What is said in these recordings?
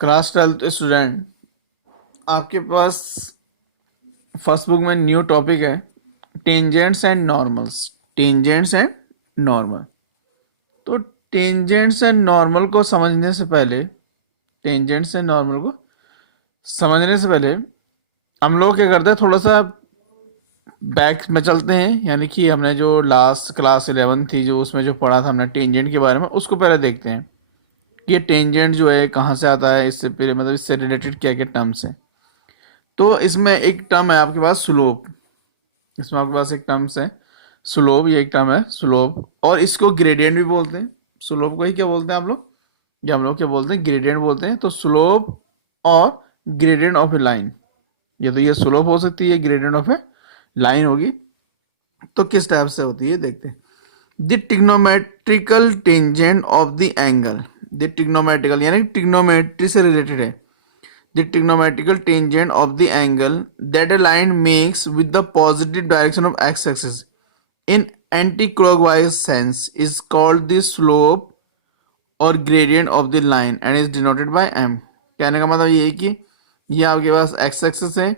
Class 12th student, आपके पास first book में new topic है tangents and normals. Tangents and normal. तो tangents and normal को समझने से पहले टेंजेंट्स एंड नॉर्मल को समझने से पहले हम लोग क्या करते हैं, थोड़ा सा बैक में चलते हैं। यानी कि हमने जो लास्ट क्लास 11 थी, जो उसमें जो पढ़ा था हमने टेंजेंट के बारे में, उसको पहले देखते हैं कि ये टेंजेंट जो है कहाँ से आता है, इससे पहले मतलब इससे रिलेटेड क्या क्या टर्म्स हैं। तो इसमें एक टर्म है आपके पास स्लोप। इसमें आपके पास एक टर्म्स है स्लोप, ये एक टर्म है स्लोप, और इसको ग्रेडियंट भी बोलते हैं। स्लोप को ही क्या बोलते हैं आप लोग, ये हम लोग क्या बोलते हैं, ग्रेडियंट बोलते हैं। तो स्लोप और ग्रेडियंट ऑफ ए लाइन, ये तो ये स्लोप हो सकती है, ग्रेडियंट ऑफ ए लाइन होगी। तो किस टाइप से होती है देखते हैं। The trigonometrical tangent of the angle, the trigonometrical यानी ट्रिग्नोमेट्री से रिलेटेड है। The trigonometrical tangent of the angle that a line makes with the positive direction of x-axis in anti-clockwise sense is called the slope or gradient of the line and is denoted by m। कहने का मतलब ये है कि ये आपके पास x axis है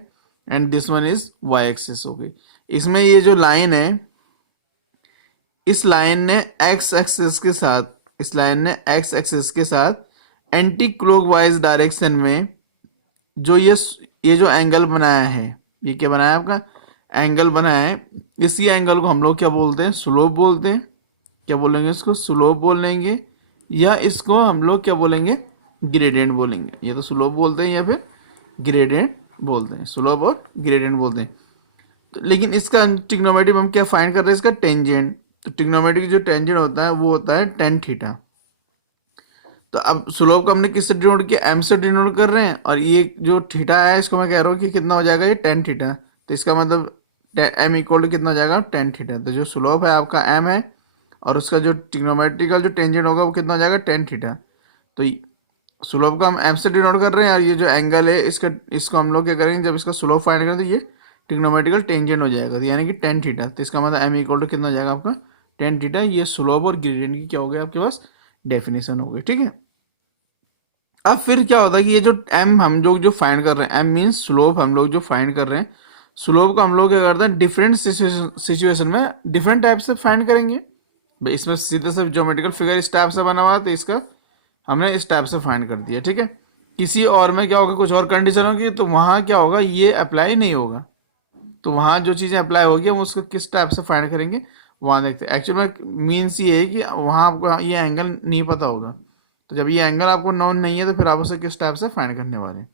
and this one is y axis हो गई। इसमें ये जो लाइन है, इस लाइन ने x एक्सिस के साथ, इस लाइन ने x एक्सिस के साथ एंटी क्लॉकवाइज डायरेक्शन में जो ये जो एंगल बनाया है, ये क्या बनाया है, आपका एंगल बनाया है। इसी एंगल को हम लोग क्या बोलते हैं, स्लोप बोलते हैं। क्या बोलेंगे इसको, स्लोप बोलेंगे, या इसको हम लोग क्या बोलेंगे, ग्रेडियंट बोलेंगे। ये तो स्लोप बोलते हैं या फिर ग्रेडियंट बोलते हैं, स्लोप और ग्रेडियंट बोलते हैं। तो लेकिन इसका ट्रिग्नोमेट्री हम क्या फाइंड कर रहे हैं, इसका टेंजेंट। तो ट्रिग्नोमेट्री जो टेंजेंट होता है वो होता है टेन थीटा। तो अब स्लोप को हमने किससे डिनोट किया, एम से डिनोट कर रहे हैं, और ये जो थीटा है इसको मैं कह रहा हूँ कि कितना हो जाएगा, ये टेन थीटा। तो इसका मतलब एम इक्वल टू कितना हो जाएगा, टेन थीटा। तो जो स्लोप है आपका एम है, और उसका जो ट्रिग्नोमेट्रिकल जो टेंजेंट होगा वो कितना हो जाएगा, टेन थीटा। तो स्लोप को हम एम से डिनोट कर रहे हैं, और ये जो एंगल है इसका, इसको हम लोग क्या करेंगे, जब इसका स्लोप फाइंड करें तो ये ट्रिग्नोमेट्रिकल टेंजेंट हो जाएगा, तो यानी कि टेन थीटा। तो इसका मतलब एम इक्वल टू कितना हो जाएगा आपका, टेन थीटा। ये स्लोप और ग्रेडियंट की क्या हो गया आपके पास, डेफिनेशन हो गई। ठीक है। अब फिर क्या होता है कि ये जो एम हम लोग जो फाइंड कर रहे हैं, एम मीन्स स्लोप हम लोग जो फाइंड कर रहे हैं, स्लोप को हम लोग क्या करते हैं, डिफरेंट सिचुएशन में डिफरेंट टाइप से फाइंड करेंगे। भाई इसमें सीधे से ज्योमेट्रिकल फिगर इस टाइप से बना हुआ है, तो इसका हमने इस टाइप से फाइंड कर दिया। ठीक है। किसी और में क्या होगा, कुछ और कंडीशन होगी, तो वहां क्या होगा, ये अप्लाई नहीं होगा। तो वहां जो चीजें अप्लाई होगी हम उसको किस टाइप से फाइंड करेंगे वहां देखते हैं। एक्चुअल में मीन्स ये है कि वहां आपको ये एंगल नहीं पता होगा, तो जब ये एंगल आपको नोन नहीं है तो फिर आप उसे किस टाइप से फाइंड करने वाले हैं।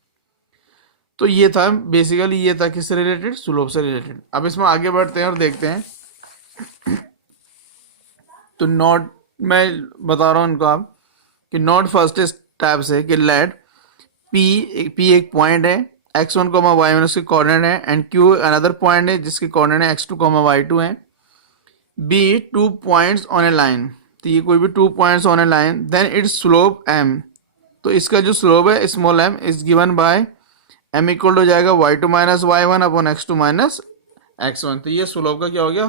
तो ये था बेसिकली, ये था किससे रिलेटेड, स्लोप से रिलेटेड। अब इसमें आगे बढ़ते हैं और देखते हैं। तो नोट मैं बता रहा हूँ इनको आप कि नोट फर्स्ट इस टाइप से कि लेट पी एक पॉइंट है, x1 कोमा y1 उसके कोऑर्डिनेट है, एंड q अनदर पॉइंट है जिसके कोऑर्डिनेट है x2 कोमा y2 है। Be two points on a line, तो ये कोई भी two points on a line, then its slope m। तो इसका जो स्लोप है small m is given by m equal हो जाएगा y2 minus y1 upon x2 minus x1। तो ये स्लोप का क्या हो गया,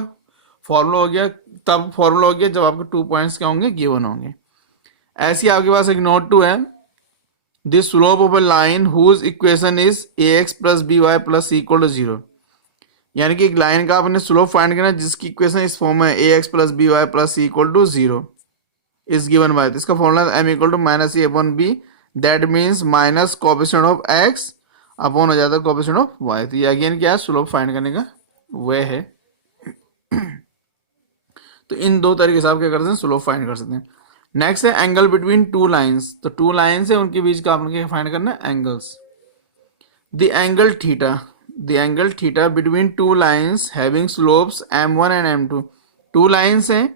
फॉर्मूला हो गया। तब फॉर्मूला हो गया जब आपके टू पॉइंट्स क्या होंगे, गिवन होंगे। ऐसे ही आपके पास एक नोट टू है, the slope of a line whose equation is ax plus by plus c equal to 0। यानी कि एक लाइन का आपने स्लोप फाइंड करना जिसकी इक्वेशन इस फॉर्म में ax plus by plus c equal to 0 is given by, इसका formula m equal to minus a upon b, that means minus coefficient of x upon हो जाता है कोएफिशिएंट ऑफ y। तो ये अगेन क्या है, स्लोप फाइंड करने का वे है। तो इन दो तरीके से आप क्या करते हैं, स्लोप फाइंड कर सकते हैं। नेक्स्ट है एंगल बिटवीन टू लाइंस। तो टू लाइंस है, उनके बीच का आपने क्या फाइंड करना है, angles. The angle theta, the angle theta between two lines having slopes m1 and m2। Two lines हैं,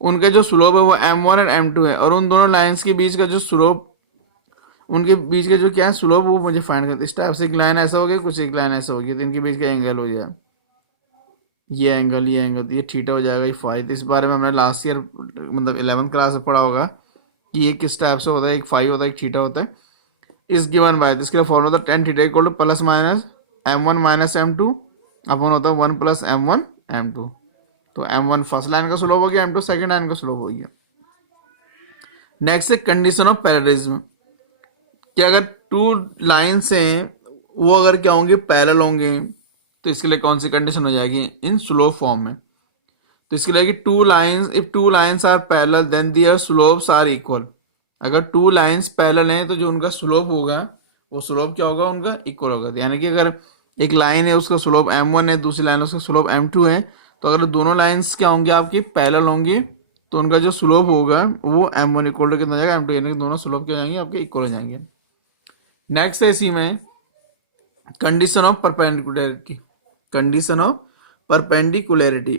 उनका जो स्लोप है वो m1 एंड m2 है, और उन दोनों लाइंस के बीच का जो स्लोप, उनके बीच का जो क्या है स्लोप, वो मुझे फाइंड करते। इस टाइप से एक लाइन ऐसा हो गया, कुछ एक लाइन ऐसा हो गया, तो इनके बीच का एंगल हो जाए ये एंगल, ये एंगल, तो ये थीटा हो जाएगा, ये फाइव। इस बारे में हमने लास्ट ईयर मतलब 11th क्लास में पढ़ा होगा कि ये किस टाइप से होता है, एक फाइव होता है, एक थीटा होता है। इस गिवन बाय, इसके लिए फॉर्मूला होता है tan theta equal two plus minus m1 minus m2 अपन होता है 1 प्लस m1 m2। तो m1 फर्स्ट लाइन का स्लोप हो गया, m2 सेकंड लाइन का स्लोप हो गया। नेक्स्ट है कंडीशन ऑफ पैरेललिज्म। कि अगर टू लाइन्स हैं वो अगर क्या होंगे, पैरेलल होंगे, तो इसके लिए कौन सी कंडीशन हो जाएगी इन स्लोप फॉर्म में। तो इसके लिए कि two lines, if two lines are parallel then their slopes are equal. अगर टू लाइन्स पैरेलल हैं तो जो उनका स्लोप होगा वो स्लोप क्या होगा, उनका इक्वल होगा। तो यानी कि अगर एक लाइन है उसका स्लोप m1 है, दूसरी लाइन उसका स्लोप m2 है, तो अगर दोनों लाइन्स क्या होंगी आपकी, पैरेलल होंगी, तो उनका जो स्लोप होगा वो m1 इक्वल टू कितना हो जाएगा, m2, यानी कि दोनों स्लोप क्या हो जाएंगे आपके, इक्वल हो जाएंगे। नेक्स्ट है इसी में condition of perpendicularity. Condition of perpendicularity,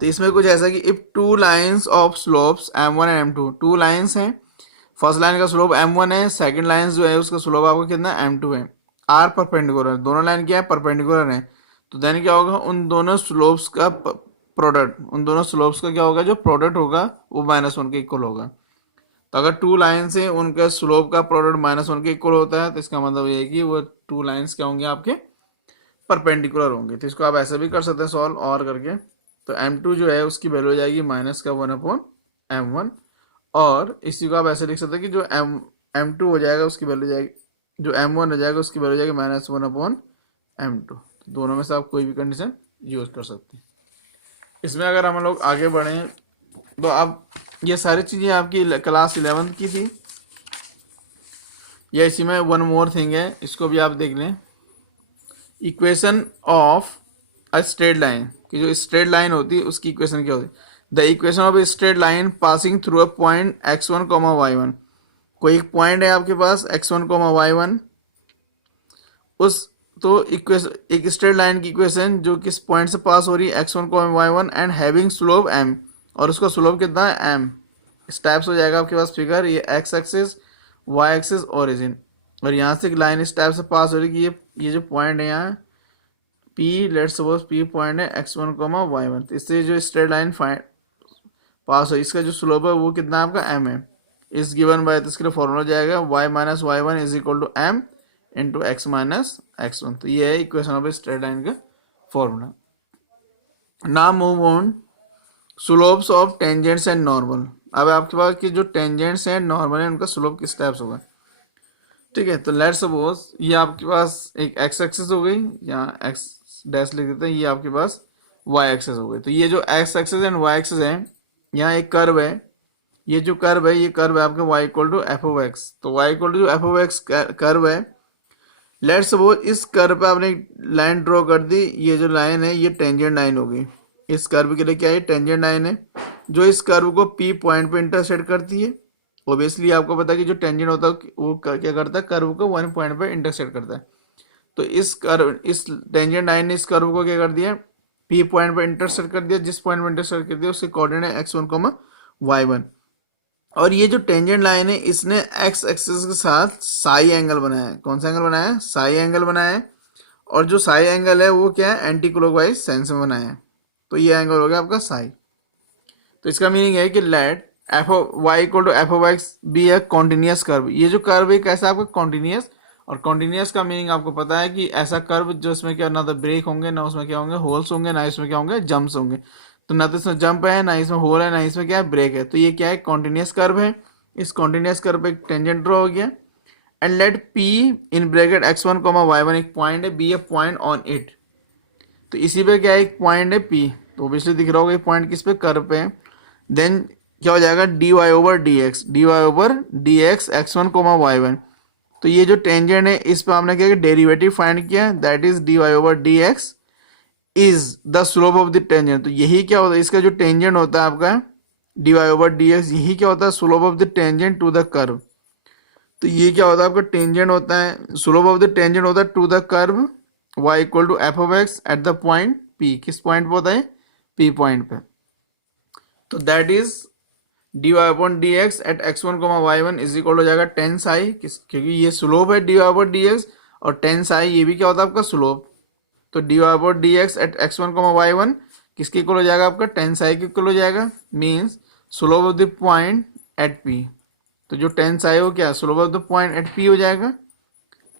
तो इसमें कुछ ऐसा कि if two lines of slopes m1 and m2, two lines हैं, फर्स्ट लाइन का स्लोप m1 है, सेकंड लाइन जो है उसका स्लोप आपका कितना m2 है, आर परपेंडिकुलर, दोनों लाइन क्या है, परपेंडिकुलर है, तो देन क्या होगा, उन दोनों स्लोप्स का प्रोडक्ट, उन दोनों स्लोप्स का क्या होगा, जो प्रोडक्ट होगा वो -1 के इक्वल होगा। तो अगर टू लाइन्स हैं उनका स्लोप का प्रोडक्ट -1 के इक्वल होता है, तो इसका मतलब ये है कि वो टू लाइन्स क्या होंगे आपके, परपेंडिकुलर होंगे। तो इसको आप ऐसे भी कर सकते हैं सॉल्व और करके। तो m2 जो है उसकी वैल्यू हो जाएगी -1/m1, और इसी को आप ऐसे लिख सकते हैं कि जो m2 हो जाएगा उसकी वैल्यू जाएगी, जो m1 हो जाएगा उसकी वैल्यू जाएगी -1/m2। तो दोनों में से आप कोई भी कंडीशन यूज कर सकते हैं। इसमें अगर हम लोग आगे बढ़ें तो अब ये सारी चीज़ें आपकी क्लास 11th की थी, या इसी में वन मोर थिंग है, इसको भी आप देख लें। Equation of a straight line, कि जो स्ट्रेट लाइन होती है उसकी इक्वेशन क्या होती है। The equation of a straight line passing through a point x1, y1। कोई एक पॉइंट है आपके पास x1, y1, उस तो इक्वेशन, एक स्ट्रेट लाइन की इक्वेशन जो किस पॉइंट से पास हो रही है x1, y1 and having slope m, और उसका स्लोप कितना है m। इस टाइप से हो जाएगा आपके पास फिगर, ये x axis, y axis, origin, और यहाँ से एक लाइन इस टाइप से पास हो रही है कि ये जो पॉइंट है यहाँ P, let's suppose P point है x1, y1, तो इससे जो स्ट्रेट लाइन पास हो, इसका जो स्लोप है वो कितना आपका m है। इस गिवन बाय, तो इसके लिए फॉर्मूला जाएगा y minus y1 is equal to m into x minus x1। तो ये है इक्वेशन ऑफ स्ट्रेट लाइन का formula. Now move on slopes of tangents and normal. अब आपके पास कि जो टेंजेंट्स हैं नॉर्मल है उनका स्लोप किस टाइप से होगा, ठीक है। तो लेट्स सपोज ये आपके पास एक x एक्सिस हो गई, यहाँ x डैश लिख देते हैं, ये आपके पास y एक्सिस हो गई। तो ये जो x axis and y axis है, यहाँ एक कर्व है, ये जो कर्व है, ये कर्व है आपका y equal to F of x. तो y इक्वल टू जो एफ ऑफ एक्स कर्व है, लेट्स सपोज इस कर्व पे आपने लाइन ड्रॉ कर दी, ये जो लाइन है ये टेंजेंट लाइन होगी। इस कर्व के लिए क्या है, टेंजेंट लाइन है, जो इस कर्व को P पॉइंट पे इंटरसेक्ट करती है। ओबियसली आपको पता है कि जो टेंजेंट होता है वो क्या करता है, कर्व को 1 पॉइंट पे इंटरसेक्ट करता है। तो इस कर्व, इस टेंजेंट लाइन ने इस कर्व को क्या कर दिया, P पॉइंट पे इंटरसेक्ट कर दिया, जिस पॉइंट पे इंटरसेक्ट कर दिया उसके कोऑर्डिनेट है x1, y1। और ये जो टेंजेंट लाइन है इसने x एक्सिस के साथ साई एंगल बनाया है। कौन सा एंगल बनाया है, साई एंगल बनाया है, और जो साई एंगल है वो क्या है, एंटी क्लॉकवाइज सेंस में बनाया है। तो ये एंगल हो गया आपका साई। तो इसका मीनिंग है कि let f of y equal to F of x be है कॉन्टिन्यूस कर्व। ये जो कर्व है कैसा आपका, कॉन्टिन्यूस। और कॉन्टिन्यूस का मीनिंग आपको पता है कि ऐसा कर्व जो इसमें क्या, ना तो ब्रेक होंगे, ना उसमें क्या होंगे, होल्स होंगे, ना इसमें क्या होंगे, जंप्स होंगे। तो ना तो इसमें जंप है, ना इसमें होल है, ना इसमें क्या है, ब्रेक है। तो ये क्या है, कॉन्टिन्यूस कर्व है। इस कॉन्टिन्यूस कर्व पे एक टेंजेंट ड्रॉ हो गया, and let P in bracket x1, y1 एक पॉइंट है, be a point on it. तो इसी पे क्या है, एक पॉइंट है P, तो ऑब्वियसली दिख रहा होगा एक पॉइंट किस पे, कर्व पे। देन क्या हो जाएगा, dy over D x x1, y1। तो ये जो टेंजेंट है इस पर हमने क्या किया, डेरिवेटिव फाइंड किया, that is dy over D x is the slope of the tangent. तो यही क्या होता है, इसका जो टेंजेंट होता है आपका dy ओवर डी एक्स, यही क्या होता है, slope of the tangent to the curve. तो ये क्या होता है आपका, टेंजेंट होता है, स्लोप ऑफ द टेंजेंट होता है to the curve y equal to F of x at the point P। किस पॉइंट पे होता है, P पॉइंट पे। तो that is dy upon D x at x1, y1 is equal हो जाएगा टेन साई, क्योंकि ये स्लोप है dy अपॉन डी एक्स, और टेन साई ये भी क्या होता है आपका स्लोप। तो dy upon D x at x1, y1 किसके इक्वल हो जाएगा आपका, टेन साई के इक्वल हो जाएगा, means slope of the point at P। तो जो टेन साई हो क्या, slope of the point at P हो जाएगा,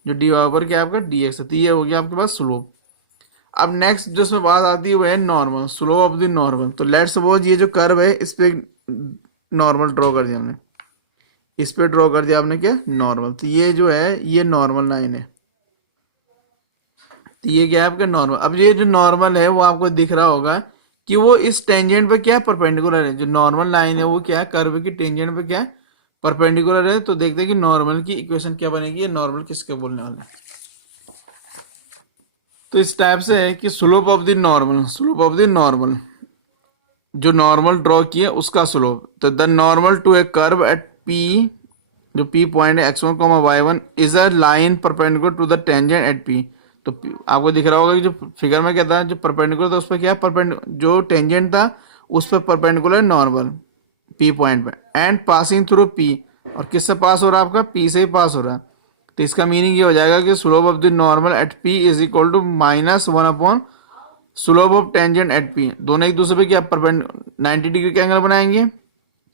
जो dy पर क्या आपका dx है। तो ये हो गया आपके पास स्लोप। अब नेक्स्ट जो इसमें बात आती है वो है normal, slope of the normal. तो लेट्स सपोज ये जो कर्व है इस पे नॉर्मल ड्रॉ कर दिया हमने, इस पे ड्रॉ कर दिया आपने क्या, नॉर्मल। तो ये जो है ये नॉर्मल लाइन है, तो ये क्या है आपका नॉर्मल। अब ये जो नॉर्मल है वो आपको दिख रहा होगा कि वो इस टेंजेंट पे क्या परपेंडिकुलर है। जो नॉर्मल लाइन है वो क्या है, कर्व की टेंजेंट पे क्या परपेंडिकुलर है। तो देखते हैं कि नॉर्मल की इक्वेशन क्या बनेगी, ये नॉर्मल किसके बोलने वाला है। तो इस टाइप से है कि slope of the normal, slope of the normal, जो नॉर्मल ड्रॉ किया उसका स्लोप। तो the normal to a curve at P, जो पी पॉइंट है x1 y1 is a line perpendicular to the tangent at P. तो आपको दिख रहा होगा कि जो फिगर में क्या था, जो परपेंडिकुलर था उस पर क्या परपेंडिकुलर, जो टेंजेंट था उस पर परपेंडिकुलर नॉर्मल पी पॉइंट पे, एंड पासिंग थ्रू पी। और किससे पास हो रहा है आपका, पी से ही पास हो रहा है। तो इसका मीनिंग ये हो जाएगा कि slope of the normal at P is equal to -1 upon slope of tangent at P. दोनों एक दूसरे पे क्या परपेंडिकुलर 90 डिग्री का एंगल बनाएंगे,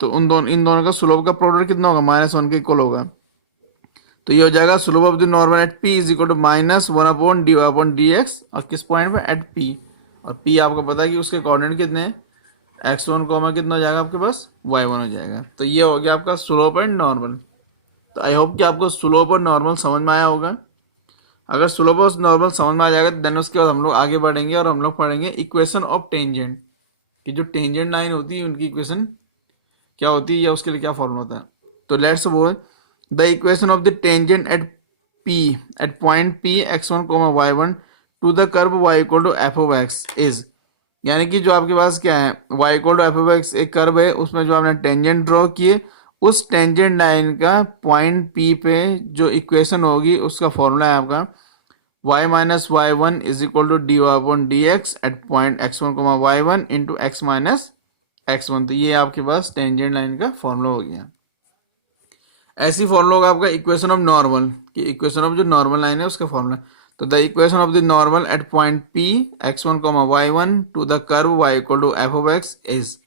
तो इन दोनों का स्लोप का प्रोडक्ट कितना होगा, -1 के इक्वल होगा। तो ये हो जाएगा slope of the normal at P is equal to -1 upon D Y upon D x. और किस पॉइंट पे, एट पी। और पी आपको पता है कि उसके कोऑर्डिनेट कितने हैं, x1 कॉमा कितना हो जाएगा आपके पास, y1 हो जाएगा। तो ये हो गया आपका स्लोप एंड नॉर्मल। तो आई होप कि आपको स्लोप और नॉर्मल समझ में आया होगा। अगर स्लोप और नॉर्मल समझ में आ जाएगा तो देन उसके बाद हम लोग आगे बढ़ेंगे और हम लोग पढ़ेंगे इक्वेशन ऑफ टेंजेंट, कि जो टेंजेंट लाइन होती है उनकी इक्वेशन क्या होती है या उसके लिए क्या फॉर्मूला होता है। तो let's suppose the equation of the tangent at P, at point P x1 y1 to the curve y equal to F of X is, यानी कि जो आपके पास क्या है, y equal to F of X एक कर्व है, उसमें जो आपने टेंजेंट ड्रॉ किए, उस टेंजेंट लाइन का पॉइंट p पे जो इक्वेशन होगी उसका फॉर्मूला है आपका y minus Y one is equal to D Y upon D x at point x1 y1 into X minus x1। तो ये आपके पास टेंजेंट लाइन का फॉर्मूला हो गया। ऐसी फॉर्मूला होगा आपका इक्वेशन ऑफ नॉर्मल, कि इक्वेशन ऑफ जो नॉर्मल लाइन है उसका फॉर्मूला। तो the equation of the normal at point P x1 y1 to the curve y equal to F of X is,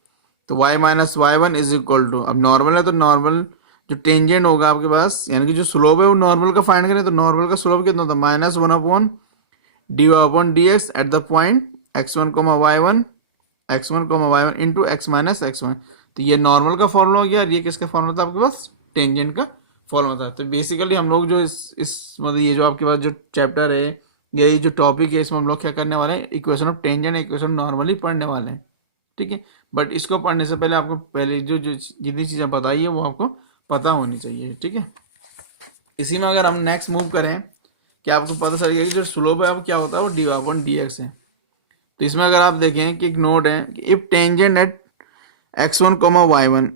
तो y minus Y one is equal to, अब normal है तो normal जो tangent होगा आपके पास, यानी कि जो स्लोप है वो नॉर्मल का फाइंड करें, तो नॉर्मल का स्लोप कितना होता है, -1 upon D Y upon D x at the point x1 y1 into X minus x1। तो ये नॉर्मल का फॉर्मूला हो गया और ये किसका फॉर्मूला था आपके पास, टेंजेंट का फॉर्मूला था। तो बेसिकली हम लोग जो इस मतलब ये जो आपके पास जो चैप्टर है, ये जो टॉपिक है, इसमें हम लोग क्या करने वाले हैं, equation of tangent, equation normally पढ़ने वाले हैं। ठीक है, बट इसको पढ़ने से पहले आपको पहले जो जो जितनी चीज़ें बताई है वो आपको पता होनी चाहिए। ठीक है, इसी में अगर हम नेक्स्ट मूव करें कि आपको पता चल गया कि जो स्लोप है अब क्या होता है वो डी अपॉन डी एक्स है। तो इसमें अगर आप देखें कि एक नोट है कि if tangent at x1 y1,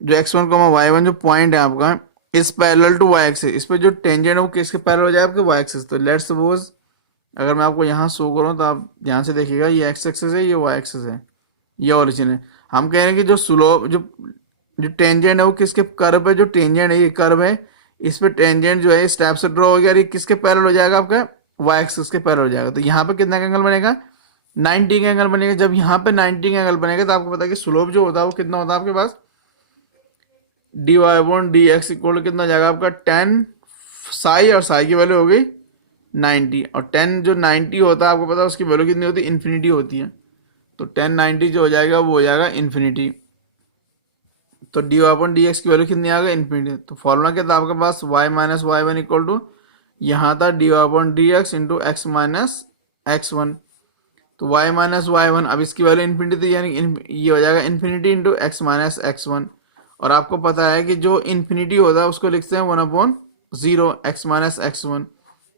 जो x1 y1 जो पॉइंट है आपका इस पैरेलल टू y एक्सिस, इस पे जो टेंजेंट है वो किसके पैरेलल हो जाए आपके y एक्सिस। तो लेट्स सपोज अगर मैं आपको यहाँ शो करूँ तो आप ध्यान से देखिएगा, ये x एक्सिस है, ये y एक्सिस है, ये ओरिजिन है। हम कह रहे हैं कि जो स्लोप जो जो टेंजेंट है वो किसके कर्व है, जो टेंजेंट है ये कर्व है, इस पे टेंजेंट जो है इस टाइप से ड्रॉ हो गया, ये किसके पैरेलल हो जाएगा आपका, y एक्सिस के पैरेलल हो जाएगा। तो यहाँ पे कितना एंगल बनेगा, 90 का एंगल बनेगा। जब यहाँ पे 90 का एंगल बनेगा तो आपको पता है कि स्लोप जो होता है वो कितना होता है आपके पास, d Y upon D x equal कितना हो जाएगा आपका 10 साई, और साई की वैल्यू हो गई 90, और 10 जो 90 होता है आपको पता है उसकी वैल्यू कितनी होती है, इन्फिनिटी होती है। तो 1090 जो हो जाएगा वो हो जाएगा इन्फिनिटी। तो D Y upon D X की वैल्यू कितनी आ गई, इन्फिनिटी। तो फॉर्मूला क्या था आपके पास, y minus Y one equal to, यहाँ था D Y upon D X into X minus x one. तो y माइनस वाई वन, अब इसकी वैल्यू इन्फिनिटी थी, यानी ये हो जाएगा infinity into X minus x one. और आपको पता है कि जो इन्फिनिटी होता है उसको लिखते हैं 1/0 एक्स माइनस एक्स वन।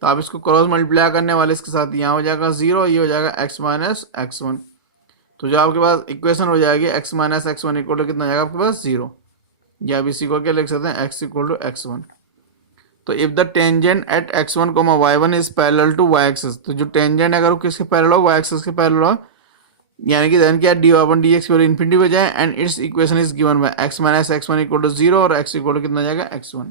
तो आप इसको क्रॉस मल्टीप्लाई करने वाले इसके साथ, यहाँ हो जाएगा 0, ये हो जाएगा एक्स माइनस एक्स वन। तो जो आपके पास इक्वेशन हो जाएगी X minus x one equal to कितना जाएगा आपके पास 0, या अब इसी को क्या लिख सकते हैं, x equal to x one. तो if the tangent at x1 y1 is parallel to y axis, तो जो टेंजेंट अगर वो किसके पैरेलल हो, y एक्सिस के पैरेलल हो, यानी कि देन क्या D upon D X infinity हो जाए, and its equation is given by x minus x one equal to 0 और x इक्वल टू कितना जाएगा x1।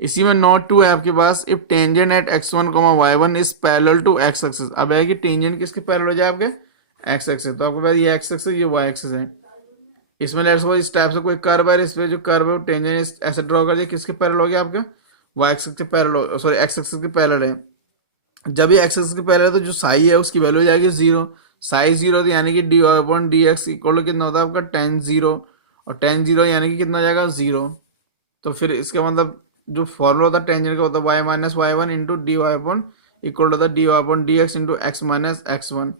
इसी में नोट 2 है आपके पास, if tangent at x1 y1 is parallel to x axis. अब है कि टेंजेंट किसके पैरेलल हो जाए आपके, x एक्सिस। तो आपके पास ये x एक्सिस, ये y एक्सिस है। इसमें लेट्स सपोज इस टाइप से कोई कर्व है, इस पे जो कर्व है टेंजेंट ऐसे ड्रॉ कर दिया, किसके पैरेलल हो गया आपका, y एक्सिस के पैरेलल, सॉरी x एक्सिस के पैरेलल है। जब ये x एक्सिस के पैरेलल है तो जो साई है उसकी वैल्यू हो जाएगी 0, साई 0, तो यानी कि D upon D x equal to कितना होता है आपका 10 0, और 10 0 यानी कि कितना हो जाएगा 0। तो फिर इसका मतलब जो फॉर्मूला होता है टेंजेंट का होता है Y minus Y one into D Y upon equal to the D Y upon D X into X minus x one.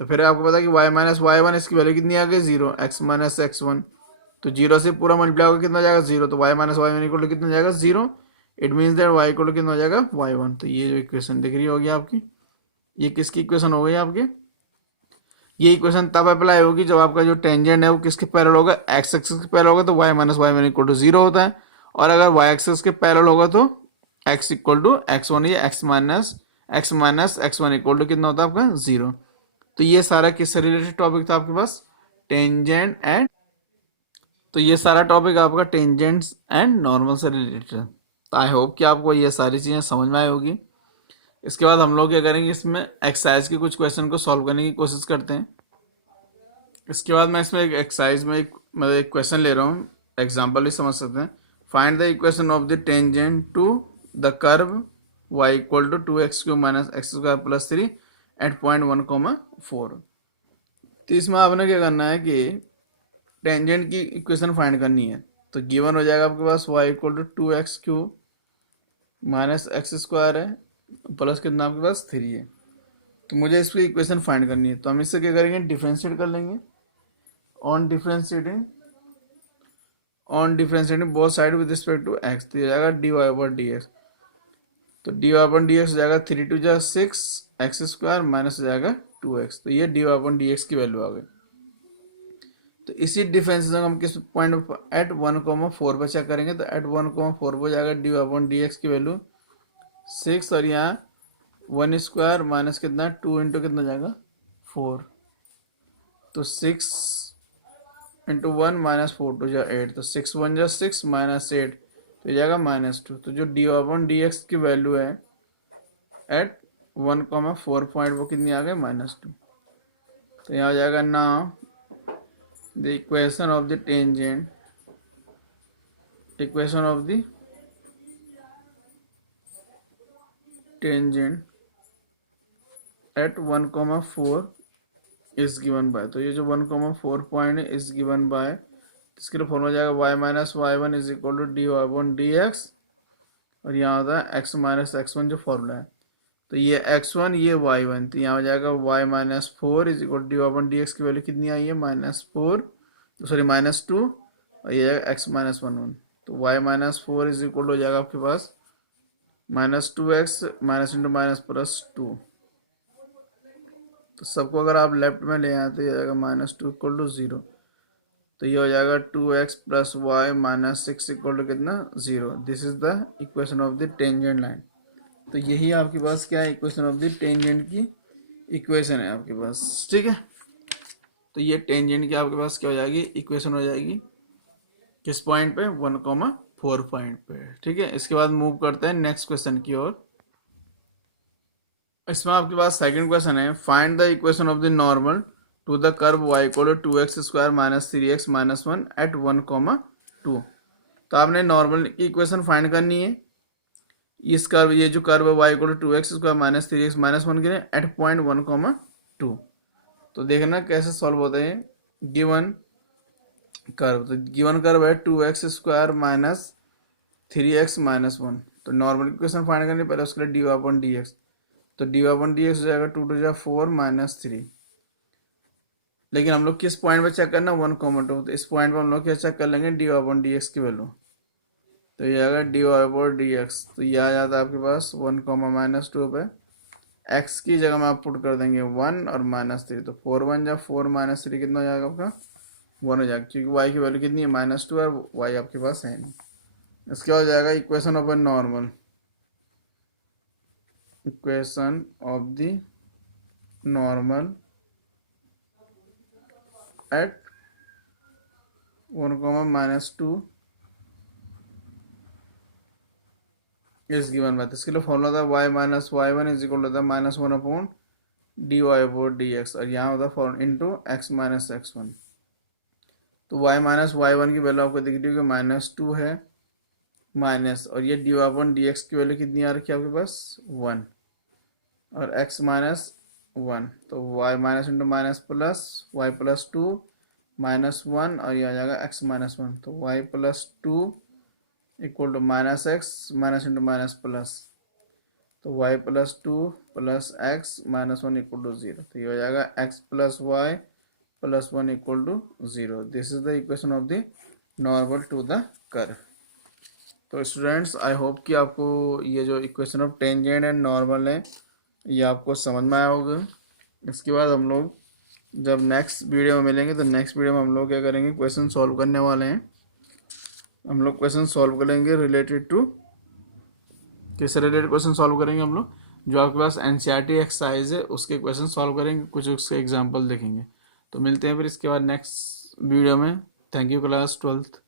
तो फिर आपको पता है कि वाई माइनस वाई वन इसकी वैल्यू कितनी आ गई 0, एक्स माइनस एक्स वन। तो 0 से पूरा मल्टीप्लाई होकर कितना जाएगा 0, तो Y minus Y one equal to कितना जाएगा 0। It means that Y equal to कितना हो जाएगा वाई वन। तो ये जो इक्वेशन दिख रही होगी आपकी, ये किसकी इक्वेशन हो गई आपकी? ये इक्वेशन तब अप्लाई होगी जब आपका जो टेंजेंट है वो किसके पैरेलल होगा, एक्स एक्सिस के पैरेलल होगा तो Y minus Y one equal to 0 होता है। और अगर वाई एक्सिस के पैरेलल होगा तो x equal to x one, ये x minus x one equal to कितना होता है आपका 0। तो ये सारा किससे रिलेटेड टॉपिक था आपके पास? टेंजेंट एंड, तो ये सारा टॉपिक आपका टेंजेंट्स एंड नॉर्मल से रिलेटेड है। तो आई होप कि आपको ये सारी चीज़ें समझ में आई होगी। इसके बाद हम लोग क्या करेंगे, इसमें एक्सरसाइज के कुछ क्वेश्चन को सॉल्व करने की कोशिश करते हैं। इसके बाद मैं इसमें एक एक्सरसाइज में मतलब एक क्वेश्चन ले रहा हूँ, एग्जाम्पल भी समझ सकते हैं। Find the equation of the tangent to the curve y equal to 2x³ minus X square plus 3 at point 1,4। तो इसमें आपने क्या करना है कि टेंजेंट की इक्वेशन फाइंड करनी है। तो गिवन हो जाएगा आपके पास y equal to 2x³ minus X square है प्लस कितना आपके पास 3 है। तो मुझे इसकी इक्वेशन फाइंड करनी है। तो हम इससे क्या करेंगे, डिफरेंशिएट कर लेंगे। On differentiating both side with respect to X, तो ये जाएगा D Y over D x. तो D Y upon D x हो जाएगा 3 2 जा 6 एक्स स्क्वायर माइनस हो जाएगा 2x। तो ये D Y upon D X की वैल्यू आ गई। तो इसी डिफरेंशिएशन हम किस पॉइंट एट 1,4 पर चेक करेंगे। तो एट 1,4 पर जाएगा D Y upon D X की वैल्यू 6 और यहाँ 1 स्क्वायर माइनस कितना 2 इंटू कितना जाएगा 4। तो 6 इंटू 1 माइनस 4 2 जा 8। तो 6 1 जा 6 माइनस 8 तो जाएगा -2। तो जो डी अपन डी एक्स की वैल्यू है एट 1,4 पॉइंट वो कितनी आ गई -2। तो यहाँ हो जाएगा ना the equation of the tangent eight 1,4 is given bye. तो ये जो 1,4 पॉइंट है इज गिवन बाय, इसके लिए फॉर्मूला जाएगा Y minus Y one is equal to D Y one D x, और यहाँ होता है एक्स माइनस एक्स वन जो फॉर्मूला है। तो ये x1 ये y1, तो यहाँ हो जाएगा y minus 4 is equal D Y one D X की वैल्यू कितनी आई है -4, सॉरी -2, और ये जाएगा x माइनस 1 तो y माइनस 4 इज इक्वल हो जाएगा आपके पास -2x minus into minus plus 2। तो सबको अगर आप लेफ्ट में ले आए तो ये जाएगा -2 इक्वल टू 0। तो ये हो जाएगा 2x plus Y minus 6 equal to कितना 0। This is the equation of the tangent line. तो यही आपके पास क्या है, इक्वेशन ऑफ द टेंजेंट की इक्वेशन है आपके पास, ठीक है। तो ये टेंजेंट की आपके पास क्या हो जाएगी, इक्वेशन हो जाएगी किस पॉइंट पे 1,4 पॉइंट पे, ठीक है। इसके बाद मूव करते हैं नेक्स्ट क्वेश्चन की ओर। इसमें आपके पास सेकंड क्वेश्चन है, find the equation of the normal to the curve y equal to 2x square minus 3x minus 1 at 1,2। तो आपने नॉर्मल की इक्वेशन फाइंड करनी है। इस कर्व, ये जो कर्व है y equal to 2x square minus 3x minus 1 के लिए एट पॉइंट 1,2। तो देखना कैसे सॉल्व होता है गिवन कर्व। तो गिवन कर्व है 2x square minus 3x minus 1। तो नॉर्मल इक्वेशन फाइंड करनी पहले उसके लिए d Y upon D x. तो D Y upon D x हो जाएगा 2 2 जा 4 माइनस 3। लेकिन हम लोग किस पॉइंट पे चेक करना 1,2। तो इस पॉइंट पर हम लोग क्या चेक कर लेंगे D Y upon D X की वैल्यू। तो ये आएगा D Y upon D x. तो ये आ जाता है आपके पास 1,-2 पे। एक्स की जगह में आप पुट कर देंगे 1 और -3। तो 4 1 जा 4 माइनस 3 कितना हो जाएगा आपका 1 हो जाएगा, क्योंकि वाई की वैल्यू कितनी है -2 और वाई आपके पास है नहीं। इसके बाद हो जाएगा equation of the normal at 1,-2 is given by. इसके लिए फॉर्मूला था y minus Y one is equal to -1 upon D Y upon D x, और यहाँ होता form into X minus x one. तो y माइनस वाई वन की value आपको दिख रही है -2 है माइनस, और ये D Y upon D X की वैल्यू कितनी आ रखी है आपके पास 1 और x माइनस 1। तो y minus into minus plus Y plus 2 -1 और ये आ जाएगा x माइनस 1। तो y plus 2 equal to minus x minus into minus plus, तो y plus two plus x minus one equal to zero, तो ये हो जाएगा x plus Y plus one equal to zero. This is the equation of the normal to the curve. तो students I hope कि आपको ये जो equation of tangent and normal है ये आपको समझ में आया होगा। इसके बाद हम लोग जब नेक्स्ट वीडियो में मिलेंगे तो नेक्स्ट वीडियो में हम लोग क्या करेंगे, क्वेश्चन सॉल्व करने वाले हैं। हम लोग क्वेश्चन सॉल्व करेंगे रिलेटेड टू, किससे रिलेटेड क्वेश्चन सॉल्व करेंगे हम लोग, जो आपके पास एनसीईआरटी एक्सरसाइज है उसके क्वेश्चन सॉल्व करेंगे, कुछ उसके एग्जाम्पल देखेंगे। तो मिलते हैं फिर इसके बाद नेक्स्ट वीडियो में। Thank you class 12th।